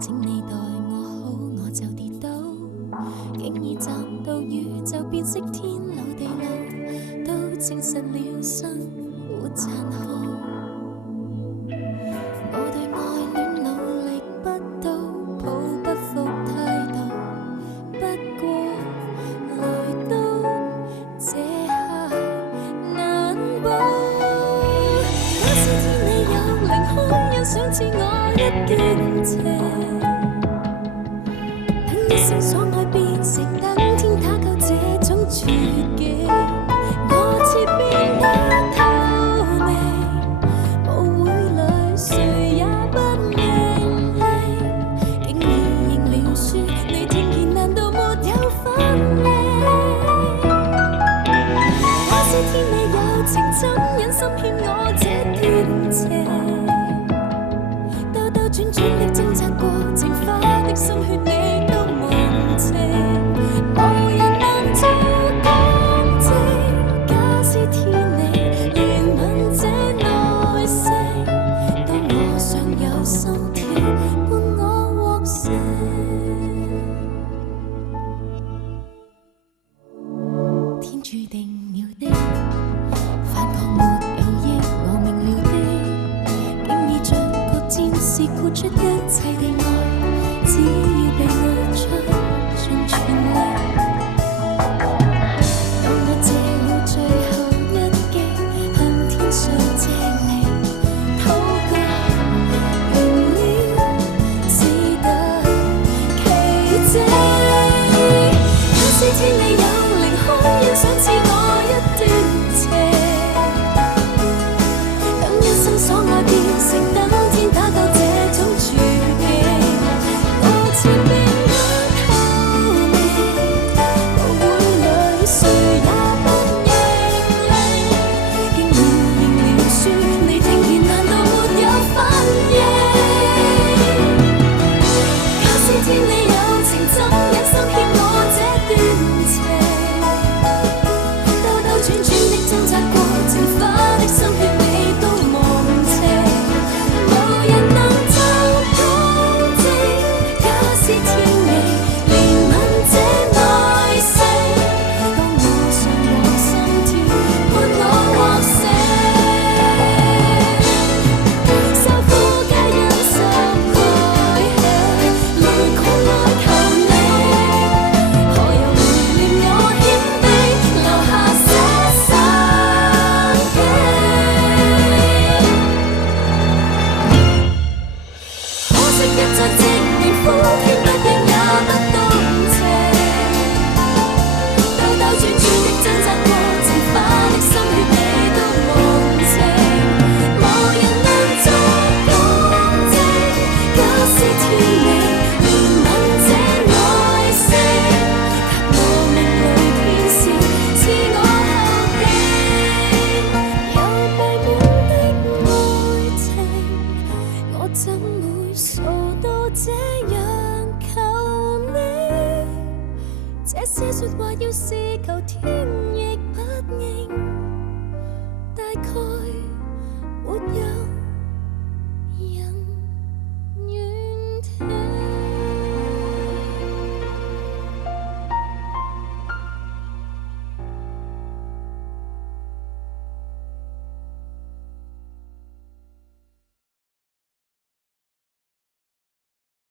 请你待我好，我就跌倒。竟已站到宇宙變色天老地老，都證實了生活殘酷。我對愛戀努力不到，抱不服態度。不過來到這刻難保，假使天你有靈開，欣賞自我一段情。等一生所愛變成等天打救這種絕境，我似變得透明，舞會裏誰也不命令，竟已認了輸，你聽見難道沒有反應？假使天你有情，怎忍心欠我這段情？兜兜轉轉的掙扎過，淨化的心血你都忘情，無人能做公正。假使天你憐憫這內性，當我尚有心跳，伴我獲勝。天注定了的，反抗沒有益，我明了的，竟已像個戰士豁出一切的愛，只要被愛出盡全力。當我借了最後一擊，向天上借力，禱告完了，只得奇蹟。假使天你有靈空，欣賞自我一段情，等一生所愛變成等天打救這種絕境，我似變得透明，舞會裏誰也不認領，竟已認了輸，你聽見難道沒有反應？假使天你有情，怎忍心欠我這段情？兜兜轉轉的掙扎過，淨化的心血你都忘情，無人能做公正。假使天你憐憫這內性，當我尚有心跳，伴我獲勝。受苦皆因心蓋起，淚狂來求你，何由回念我謙卑，留下些生機。可惜一再直面呼天不應也不動情，兜兜轉轉的掙扎過，淨化的心血你都忘情，無人能做公正。假使天你憐憫這內性，給我命裏天使賜我後勁，有備滿的愛情，我怎會傻到這樣求你？這些說話要是求天亦不應，大概沒有。